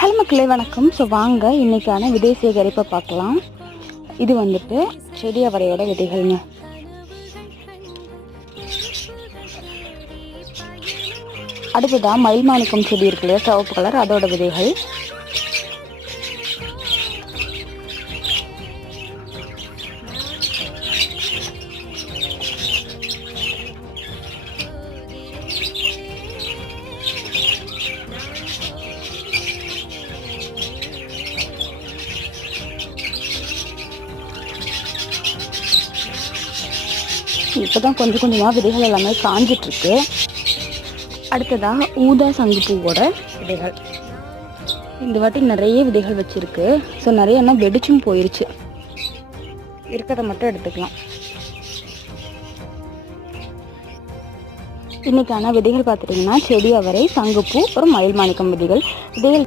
Hello மக்களே, வணக்கம். So வாங்க இன்றைக்கான விதை சேகரிப்பை பார்க்கலாம். இது வந்துட்டு செடி அவரையோட விதைகள்ங்க. அடுத்ததாக மயில் மாணிக்கம் செடி இருக்கு இல்லையா, சிவப்பு கலர், அதோட விதைகள். இப்போதான் கொஞ்சம் கொஞ்சமாக விதைகள் எல்லாமே காஞ்சிட்ருக்கு. அடுத்ததாக ஊதா சங்குப்பூவோட விதைகள். இந்த வாட்டி நிறைய விதைகள் வச்சுருக்கு. ஸோ நிறைய என்ன வெடிச்சும் போயிடுச்சு. இருக்கிறத மட்டும் எடுத்துக்கலாம். இன்றைக்கான விதைகள் பார்த்துட்டிங்கன்னா செடி அவரை, சங்குப்பூ, அப்புறம் மயில் மாணிக்கம் விதைகள்.